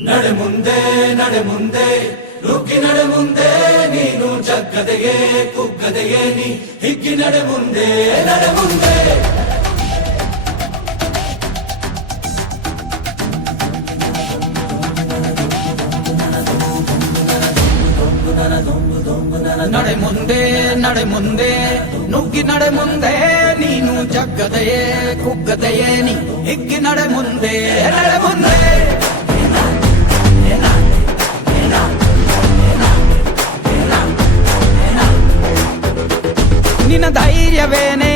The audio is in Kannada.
ನಡೆ ಮುಂದೆ ನಡೆ ಮುಂದೆ ನುಗ್ಗಿ ನಡೆ ಮುಂದೆ ನೀನು ಜಗ್ಗದೆಯೇ ಕುಗ್ಗದೆಯೇ ನೀ ಹಿಗ್ಗಿ ನಡೆ ಮುಂದೆ ನಡೆ ಮುಂದೆ ನಡೆ ಮುಂದೆ ನಡೆ ಮುಂದೆ ನುಗ್ಗಿ ನಡೆ ಮುಂದೆ ನೀನು ಜಗ್ಗದೆಯೇ ಕುಗ್ಗದೆಯೇ ನೀ ಹಿಗ್ಗಿ ನಡೆ ಮುಂದೆ ನಡೆ ಮುಂದೆ ನಿನ್ನ ಧೈರ್ಯವೇನೇ